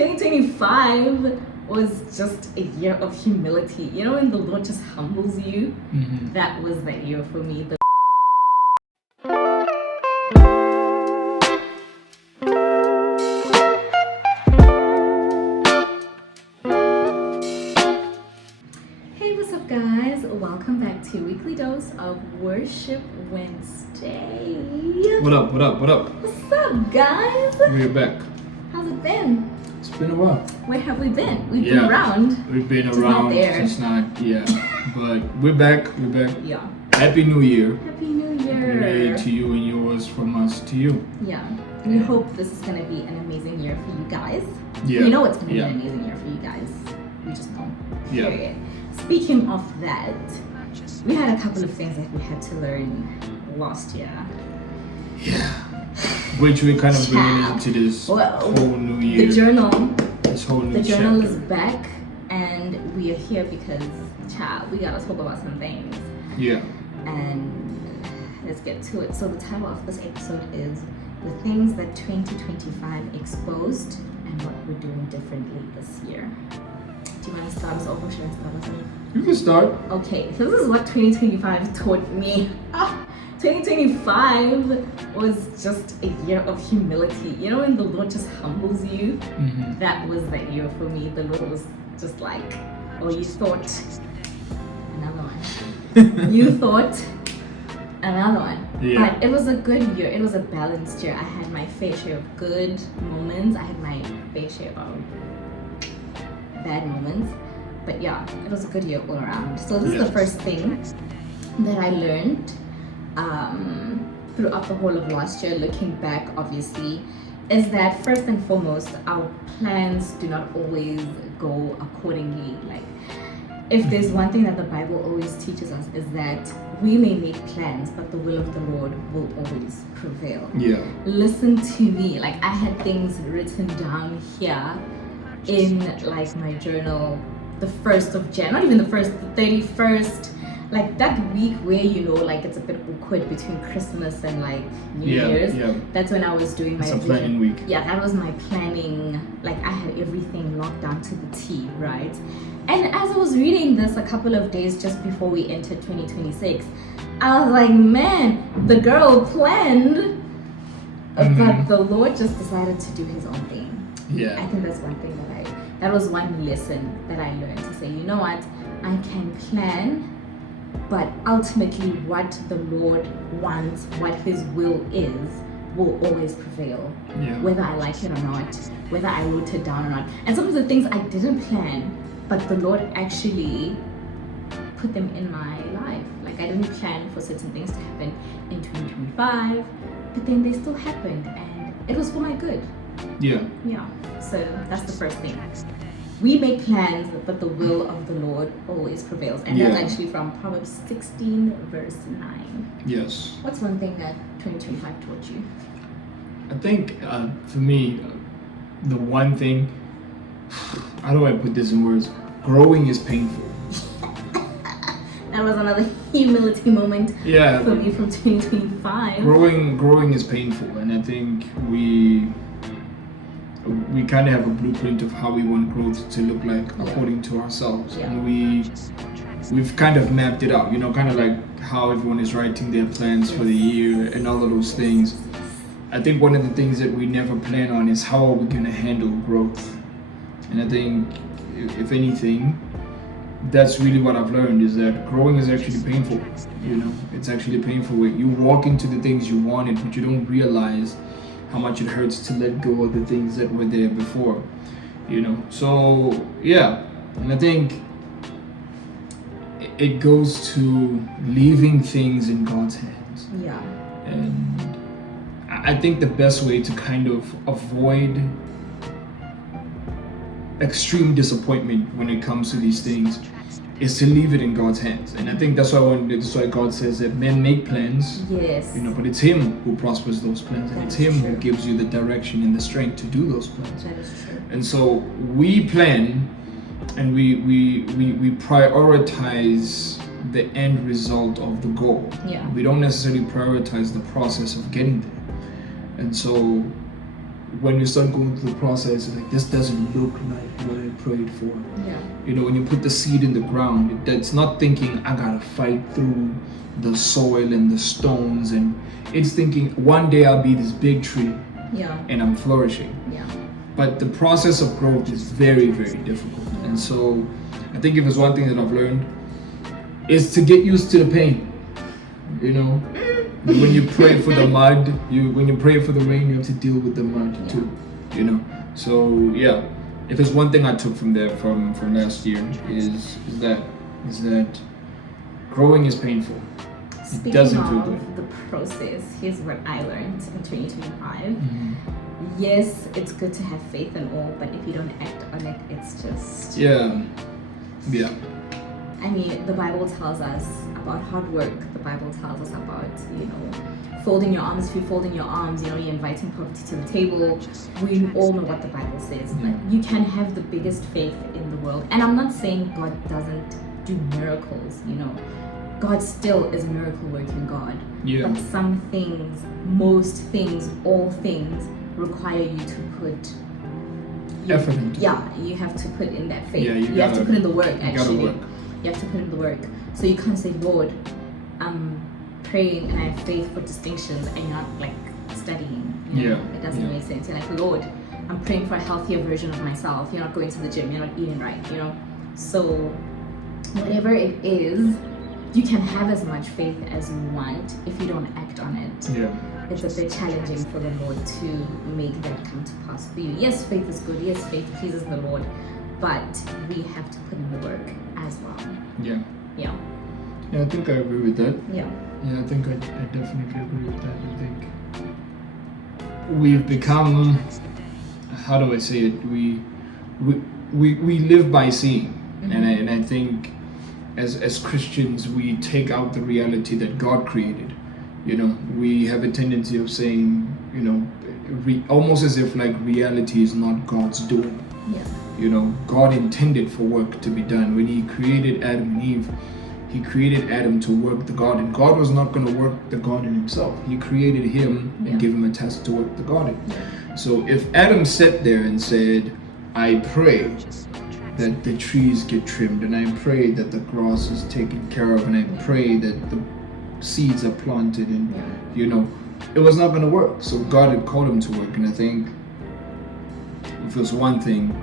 2025 was just a year of humility. You know, when the Lord just humbles you, that was the year for me. Hey, what's up, guys? Welcome back to Weekly Dose of Worship Wednesday. What up? What's up, guys? We're back. How's it been? It's been a while. Where have we been? We've been around. We've been just around. Not there. Just not, but we're back. Yeah. Happy New Year. Happy New Year. Happy New Year to you and yours from us to you. Yeah. We hope this is going to be an amazing year for you guys. Yeah. We know it's going to be an amazing year for you guys. We just know. Period. Speaking of that, we had a couple of things that we had to learn last year. Yeah. Which we kind of bringing into this whole new year. The journal. This whole new The journal chapter. is back, and we are here because, we gotta talk about some things. Yeah. And let's get to it. So the title of this episode is The Things That 2025 Exposed and What We're Doing Differently This Year. Do you want to start us off or should I start us off? You can start. Okay, so this is what 2025 taught me. 2025 was just a year of humility. You know, when the Lord just humbles you, that was the year for me. The Lord was just like, oh, you thought another one. You thought another one. Yeah. But it was a good year. It was a balanced year. I had my fair share of good moments. I had my fair share of bad moments. But yeah, it was a good year all around. So this is the first thing that I learned throughout the whole of last year, looking back obviously, is that first and foremost, our plans do not always go accordingly. Like, if there's one thing that the Bible always teaches us is that we may make plans, but the will of the Lord will always prevail. Yeah. Listen to me. Like, I had things written down here in like my journal, the 1st of Jan, not even the 1st, the 31st, like that week where, you know, like it's a bit awkward between Christmas and like New Year's. Yeah. That's when I was doing my planning week. Yeah, that was my planning. Like, I had everything locked down to the T, right? And as I was reading this a couple of days just before we entered 2026, I was like, man, the girl planned, but the Lord just decided to do his own thing. Yeah. I think that's one thing that was one lesson that I learned, to say, you know what, I can plan, but ultimately what the Lord wants, what his will is, will always prevail. Yeah. Whether I like it or not, whether I wrote it down or not. And some of the things I didn't plan, but the Lord actually put them in my life. Like, I didn't plan for certain things to happen in 2025, but then they still happened, and it was for my good. Yeah. Yeah. So that's the first thing. We make plans, but the will of the Lord always prevails. And that's actually from Proverbs 16, verse 9. Yes. What's one thing that 2025 taught you? I think for me, the one thing, how do I put this in words? Growing is painful. That was another humility moment for me from 2025. Growing is painful, and I think we kind of have a blueprint of how we want growth to look like according to ourselves, and we've kind of mapped it out, you know, kind of like how everyone is writing their plans for the year and all of those things. I think one of the things that we never plan on is how are we going to handle growth. And I think if anything, that's really what I've learned, is that growing is actually painful. You know, it's actually painful where you walk into the things you wanted, but you don't realize how much it hurts to let go of the things that were there before, you know. So yeah, and I think it goes to leaving things in God's hands. Yeah. And I think the best way to kind of avoid extreme disappointment when it comes to these things is to leave it in God's hands. And I think that's why God says that men make plans, you know, but it's him who prospers those plans, and it's him who gives you the direction and the strength to do those plans. That is true. And so we plan, and we prioritize the end result of the goal. Yeah. We don't necessarily prioritize the process of getting there. And so when you start going through the process, it's like, this doesn't look like what I prayed for. Yeah. You know, when you put the seed in the ground, it's not thinking, I gotta fight through the soil and the stones, and it's thinking, one day I'll be this big tree, and I'm flourishing. Yeah. But the process of growth is very, very difficult. And so I think if there's one thing that I've learned, is to get used to the pain. You know, when you pray for the mud, when you pray for the rain, you have to deal with the mud too. You know, so yeah. If there's one thing I took from there from last year is that growing is painful. Speaking it doesn't of feel good. The process, here's what I learned in 2025. Yes, it's good to have faith and all, but if you don't act on it, it's just... Yeah. I mean, the Bible tells us about hard work. The Bible tells us about, folding your arms. If you fold in your arms, you're inviting poverty to the table. We all know what the Bible says. But you can have the biggest faith in the world. And I'm not saying God doesn't do miracles, God still is a miracle working God. Yeah. But some things, most things, all things require you to put effort into. Yeah, you have to put in that faith. Yeah, you have to put in the work, actually. You gotta work. You have to put in the work. So you can't say, Lord, I'm praying and I have faith for distinctions, and you're not like studying. It doesn't make sense. You're like, Lord, I'm praying for a healthier version of myself. You're not going to the gym, you're not eating right, So whatever it is, you can have as much faith as you want. If you don't act on it, it's a bit challenging for the Lord to make that come to pass for you. Yes, faith is good. Yes, faith pleases the Lord, but we have to put in the work as well. Yeah, I think I agree with that. I think I definitely agree with that. I think we've become, how do I say it? We live by seeing, and I think as Christians we take out the reality that God created. We have a tendency of saying, almost as if like reality is not God's doing. God intended for work to be done. When He created Adam and Eve, He created Adam to work the garden. God was not going to work the garden Himself. He created him and gave him a task to work the garden. So if Adam sat there and said, I pray that the trees get trimmed, and I pray that the grass is taken care of, and I pray that the seeds are planted, and it was not going to work. So God had called him to work. And I think if there's one thing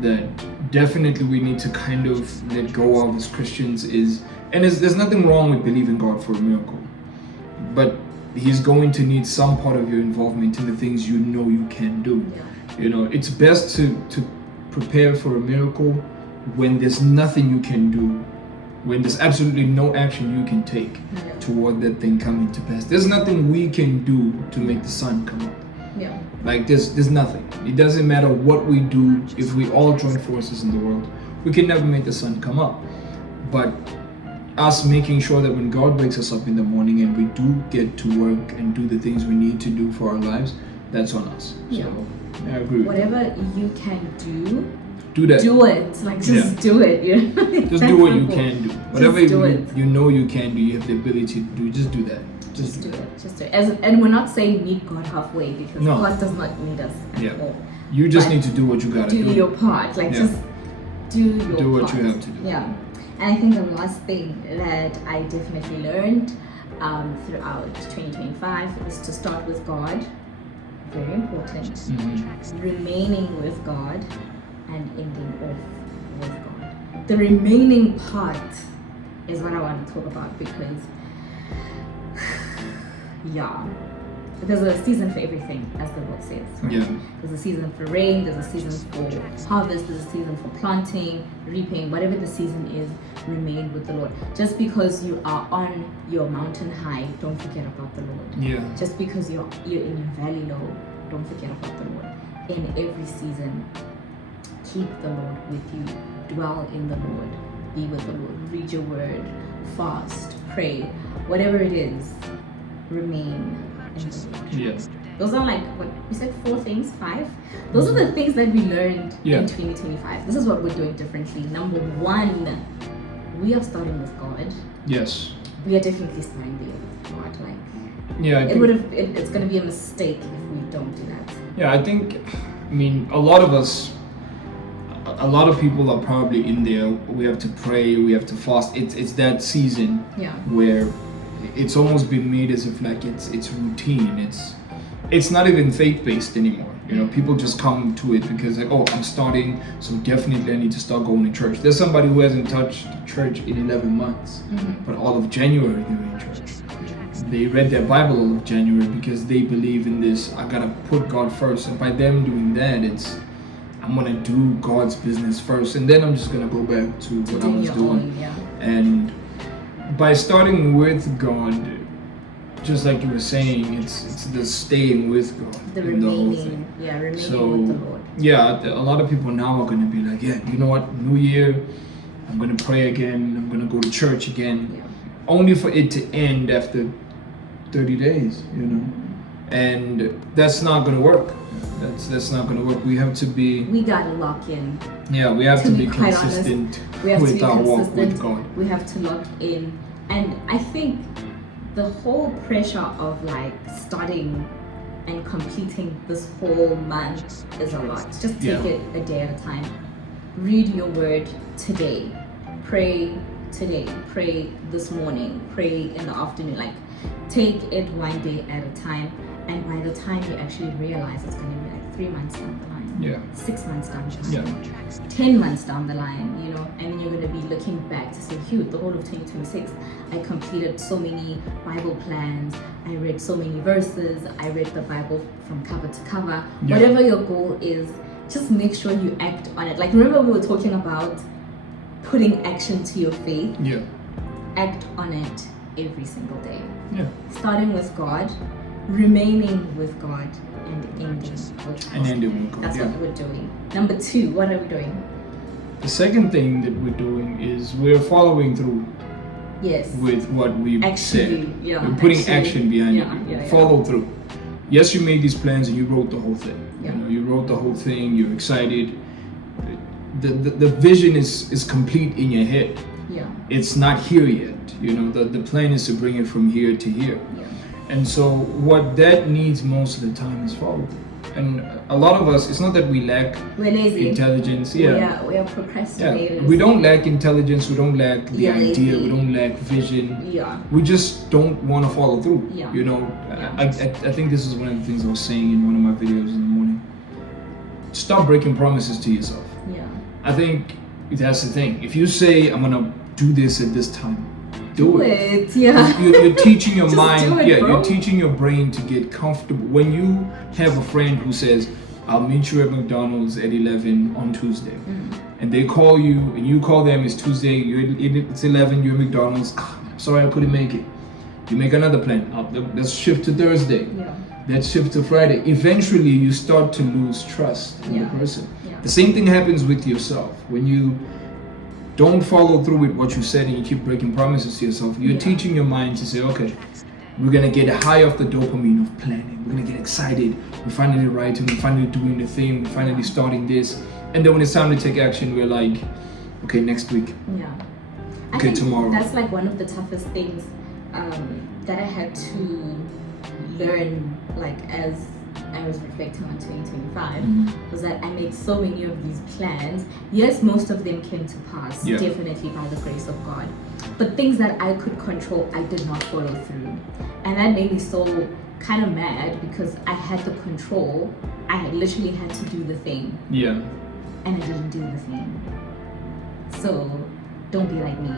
that definitely we need to kind of let go of as Christians is, and there's nothing wrong with believing God for a miracle, but He's going to need some part of your involvement in the things you can do. It's best to prepare for a miracle when there's nothing you can do, when there's absolutely no action you can take toward that thing coming to pass. There's nothing we can do to make the sun come up. Like there's nothing. It doesn't matter what we do. If we all join forces in the world, we can never make the sun come up. But us making sure that when God wakes us up in the morning and we do get to work and do the things we need to do for our lives, that's on us. So I agree. Whatever you can do that. Do it. Like just do it. Just do what you can do. Whatever you can do, you have the ability to do. Just do that. Just do it. Just do it. And we're not saying meet God halfway, because God does not need us at all. You just need to do what you gotta do. Do your part. Just do your part. Do what you have to do. Yeah. And I think the last thing that I definitely learned throughout 2025 is to start with God. Very important. Remaining with God and ending off with God. The remaining part is what I want to talk about, because there's a season for everything, as the Lord says. Right? There's a season for rain, there's a season for harvest, there's a season for planting, reaping, whatever the season is, remain with the Lord. Just because you are on your mountain high, don't forget about the Lord. Just because you're in your valley low, don't forget about the Lord. In every season, keep the Lord with you. Dwell in the Lord. Be with the Lord. Read your word. Fast. Pray. Whatever it is, remain in the Lord. Those are like, what we said, 4 things, 5? Those are the things that we learned in 2025. This is what we're doing differently. Number 1, we are starting with God. Yes. We are definitely starting there with God. Like, Yeah, it's going to be a mistake if we don't do that. Yeah, I mean, a lot of people are probably in there. We have to pray, we have to fast. It's that season where it's almost been made as if like it's routine. It's not even faith-based anymore. You know, people just come to it because like, oh, I'm starting, so definitely I need to start going to church. There's somebody who hasn't touched church in 11 months, but all of January they were in church. They read their Bible all of January because they believe in this. I gotta put God first, and by them doing that, I'm gonna do God's business first, and then I'm just gonna go back to what I was doing. And by starting with God, just like you were saying, it's the staying with God, the remaining with the Lord. Yeah, a lot of people now are gonna be like, yeah, you know what, New Year, I'm gonna pray again, I'm gonna go to church again, only for it to end after 30 days, you know, and that's not gonna work. That's not gonna work. We gotta lock in. Yeah, we have to be consistent with our walk with God. We have to lock in, and I think the whole pressure of like starting and completing this whole month is a lot. Just take it a day at a time. Read your word today. Pray today. Pray this morning. Pray in the afternoon. Like, take it one day at a time, and by the time you actually realize, it's going to be like 3 months down the line, 6 months down the line, 10 months down the line, you know, and then you're going to be looking back to say, Hugh, the whole of 2026, I completed so many Bible plans, I read so many verses, I read the Bible from cover to cover. Whatever your goal is, just make sure you act on it. Like, remember we were talking about putting action to your faith? Act on it every single day. Starting with God, remaining with God, and ending with God. That's what we're doing. Number 2, what are we doing? The second thing that we're doing is we're following through with what we've said. We're putting action behind it. Follow through. Yes, you made these plans and you wrote the whole thing. You know, you wrote the whole thing, you're excited. The vision is complete in your head. It's not here yet. You know, the plan is to bring it from here to here. And so what that needs most of the time is follow through. And a lot of us, it's not that we lack intelligence. We are procrastinators. We don't lack intelligence, we don't lack the idea, we don't lack vision. We just don't want to follow through. You know, I think this is one of the things I was saying in one of my videos in the morning. Stop breaking promises to yourself. I think that's the thing. If you say, I'm going to do this at this time, do it. You're teaching your mind. You're teaching your brain to get comfortable. When you have a friend who says, I'll meet you at McDonald's at 11 on Tuesday, and they call you and you call them, it's Tuesday, it's 11, you're at McDonald's, sorry I couldn't make it. You make another plan. Let's shift to Thursday. Let's shift to Friday. Eventually you start to lose trust in the person. The same thing happens with yourself. When you don't follow through with what you said and you keep breaking promises to yourself, you're teaching your mind to say, okay, we're going to get high off the dopamine of planning. We're going to get excited. We're finally writing. We're finally doing the thing. We're finally starting this. And then when it's time to take action, we're like, okay, next week. Okay, tomorrow. That's like one of the toughest things that I had to learn, like, as I was reflecting on 2025, was that I made so many of these plans. Yes, most of them came to pass, definitely by the grace of God. But things that I could control, I did not follow through. And that made me so kind of mad because I had the control. I literally had to do the thing. And I didn't do the thing. So don't be like me.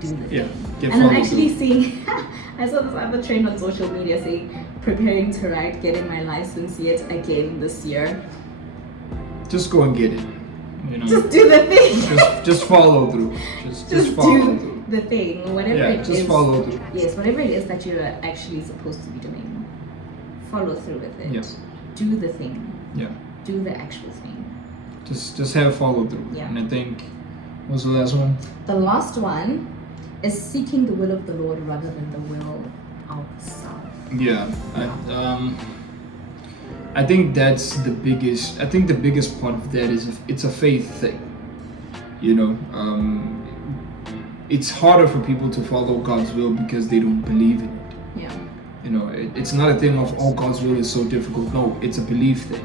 Do the thing. And I'm actually seeing, I saw this other trend on social media saying, preparing to write, getting my license yet again this year. Just go and get it. You know, just do the thing. Just follow through. Just follow through. The thing, whatever it is. Just follow through. Yes, whatever it is that you're actually supposed to be doing, follow through with it. Do the thing. Do the actual thing. Just have follow through. And I think, what's the last one? The last one is seeking the will of the Lord rather than the will of self. I think that's the biggest. I think the biggest part of that is it's a faith thing. You know, it's harder for people to follow God's will because they don't believe in it. It's not a thing of, oh, God's will is so difficult. No, it's a belief thing.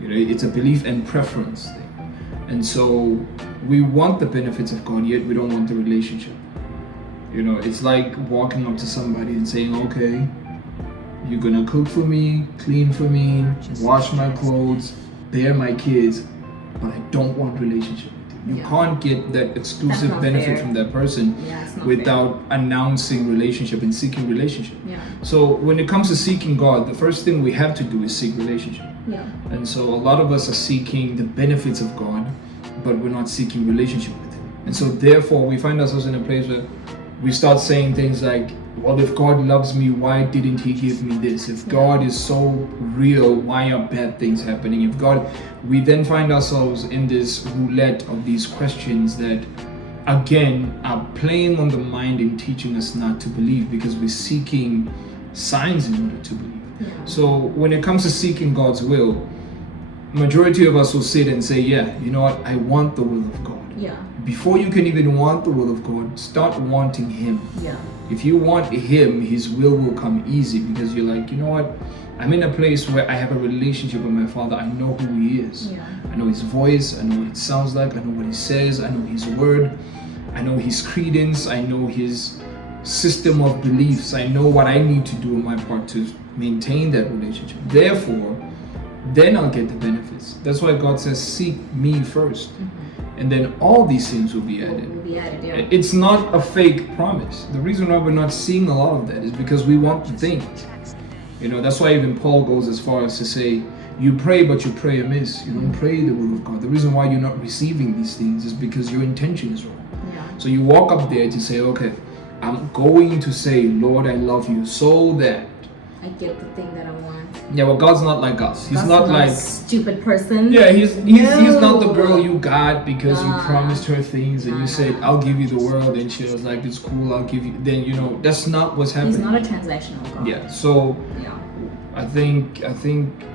It's a belief and preference thing. And so we want the benefits of God, yet we don't want the relationship. It's like walking up to somebody and saying, okay, you're gonna cook for me, clean for me, wash my clothes, bear my kids, but I don't want relationship with you. You can't get that exclusive benefit fair. from that person without announcing relationship and seeking relationship. Yeah. So when it comes to seeking God, the first thing we have to do is seek relationship. Yeah. And so a lot of us are seeking the benefits of God, but we're not seeking relationship with Him. And so therefore we find ourselves in a place where we start saying things like, well, if God loves me, why didn't He give me this? If God is so real, why are bad things happening? We then find ourselves in this roulette of these questions that, again, are playing on the mind and teaching us not to believe, because we're seeking signs in order to believe. Yeah. So when it comes to seeking God's will, majority of us will sit and say, yeah, you know what, I want the will of God. Yeah. Before you can even want the will of God, start wanting Him. Yeah. If you want Him, His will come easy, because you're like, you know what, I'm in a place where I have a relationship with my Father. I know who He is. Yeah. I know His voice. I know what it sounds like. I know what He says. I know His word. I know His credence. I know His system of beliefs. I know what I need to do in my part to maintain that relationship. Therefore, then I'll get the benefits. That's why God says, seek me first. And then all these things will be added. Yeah. It's not a fake promise. The reason why we're not seeing a lot of that is because we want the things. That's why even Paul goes as far as to say, you pray, but you pray amiss. You don't pray the will of God. The reason why you're not receiving these things is because your intention is wrong. Yeah. So you walk up there to say, okay, I'm going to say, Lord, I love you, so that I get the thing that I want. Yeah, but God's not like us. He's God's not like a stupid person. Yeah, he's not the No. girl you got because you Nah. promised her things and you said, Nah. I'll give you the world, and she was like, it's cool, I'll give you. Then that's not what's happening. He's not a transactional God. Yeah. So Yeah. I think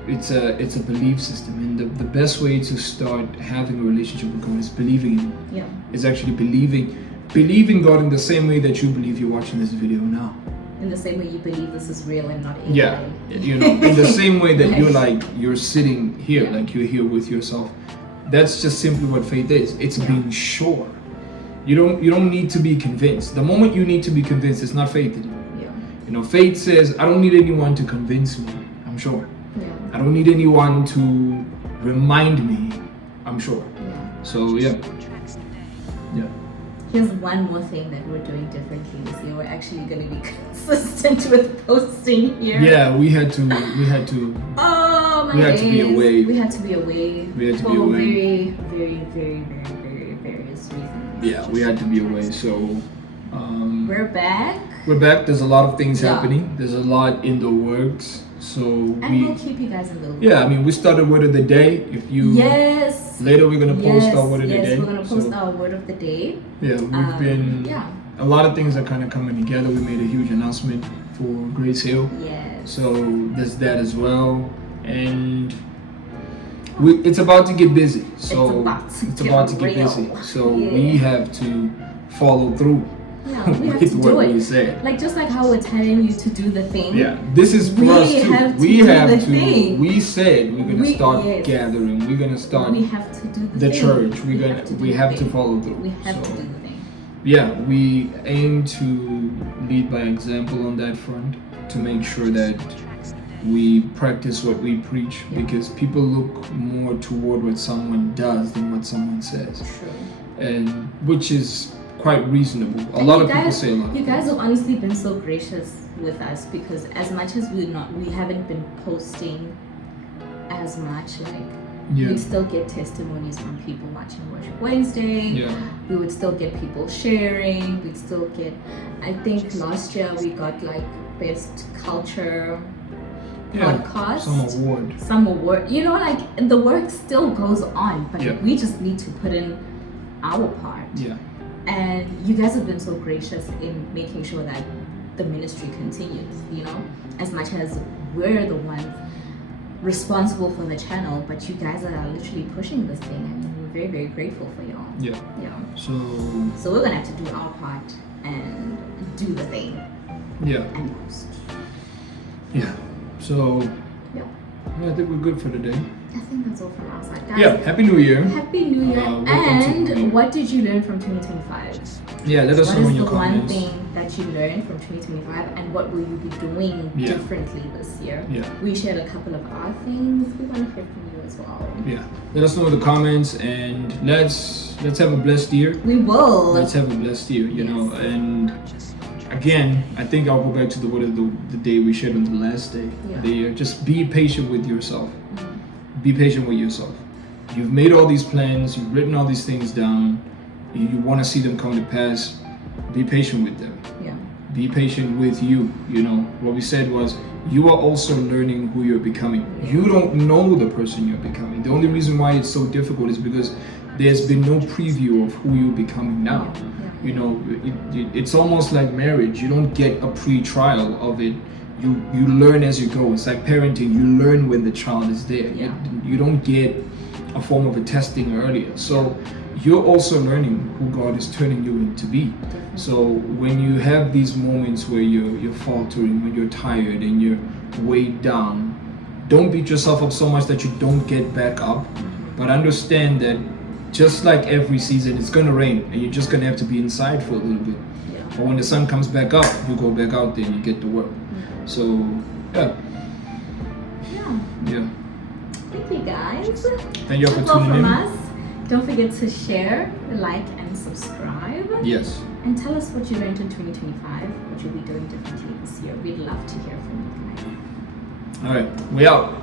it's a belief system, and the best way to start having a relationship with God is believing in Him. Yeah. It's actually believing God in the same way that you believe you're watching this video now. In the same way you believe this is real and not AI. Yeah, in the same way that you're sitting here, like you're here with yourself. That's just simply what faith is. It's being sure. You don't need to be convinced. The moment you need to be convinced, it's not faith anymore. Yeah. Faith says, I don't need anyone to convince me, I'm sure. Yeah. I don't need anyone to remind me, I'm sure. Yeah. So yeah. Here's one more thing that we're doing differently this year. We're actually going to be consistent with posting here. Yeah, we had to. Oh my We had to be away. We had to be away. We had to for be away. very, very, very, very, very various reasons. Yeah, we had to be away. So we're back. we're back. There's a lot of things Yeah. happening. There's a lot in the works. So And we'll keep you guys in the loop. Yeah, I mean, we started word of the day. If you Yes. later we're gonna post our word of the day. Yes, we're gonna post So, our word of the day. Yeah, we've been. Yeah. A lot of things are kind of coming together. We made a huge announcement for Grace Hill. Yes. So there's that as well, and it's about to get busy. So It's about to get busy. real. So Yeah. we have to follow through Yeah, we have with to what do we it. said. Like just like how we're telling you to do the thing. Yeah, this is for We us too. have to We do have the to. thing. We said we're gonna We- start yes. gathering. We're gonna start We have to do the the thing. church. We have have to to follow through. We have So, to do the thing. Yeah, we aim to lead by example on that front to make sure that we practice what we preach, because people look more toward what someone does than what someone says, True. and which is quite reasonable. A And lot you of people guys- say a lot. You guys have honestly been so gracious with us, because as much as we haven't been posting as much, like Yeah. we'd still get testimonies from people watching Worship Wednesday. Yeah. We would still get people sharing. We'd still get, I think last year we got like best culture podcast. Some award. Like the work still goes on, but Yeah. we just need to put in our part. Yeah. And you guys have been so gracious in making sure that the ministry continues, as much as we're the ones responsible for the channel, but you guys are literally pushing this thing, and we're very, very grateful for y'all. Yeah. So we're gonna have to do our part and do the thing Yeah. and post. Yeah. So Yeah. I think we're good for today. I think that's all from our side, guys. Yeah. Happy New Year. Happy New Year. Welcome to New Year. And what did you learn from 2025? Yeah, let us What know is in your the comments. one thing that you learned from 2025 and what will you be doing differently this year? Yeah. We shared a couple of our things. We want to hear from you as well. Yeah. Let us know in the comments and let's have a blessed year. We will. Let's have a blessed year, you know. And again, I think I'll go back to the word of the day we shared on the last day of the year. Just be patient with yourself. Be patient with yourself. You've made all these plans, you've written all these things down, you want to see them come to pass. Be patient with them. Yeah. Be patient with you. You know, what we said was you are also learning who you're becoming. You don't know the person you're becoming. The only reason why it's so difficult is because there's been no preview of who you're becoming now. You know, it's almost like marriage. You don't get a pre-trial of it. You learn as you go. It's like parenting. You learn when the child is there. You don't get a form of a testing earlier. So you're also learning who God is turning you in to be. So when you have these moments where you're faltering, when you're tired and you're weighed down, don't beat yourself up so much that you don't get back up. But understand that just like every season, it's gonna rain and you're just gonna have to be inside for a little bit. But when the sun comes back up, you go back out there and you get to work. So yeah. Thank you guys. Thank you all for That's all tuning from in. us. Don't forget to share, like, and subscribe. Yes. And tell us what you learned in 2025, what you'll be doing differently this year. We'd love to hear from you guys. All right, we out.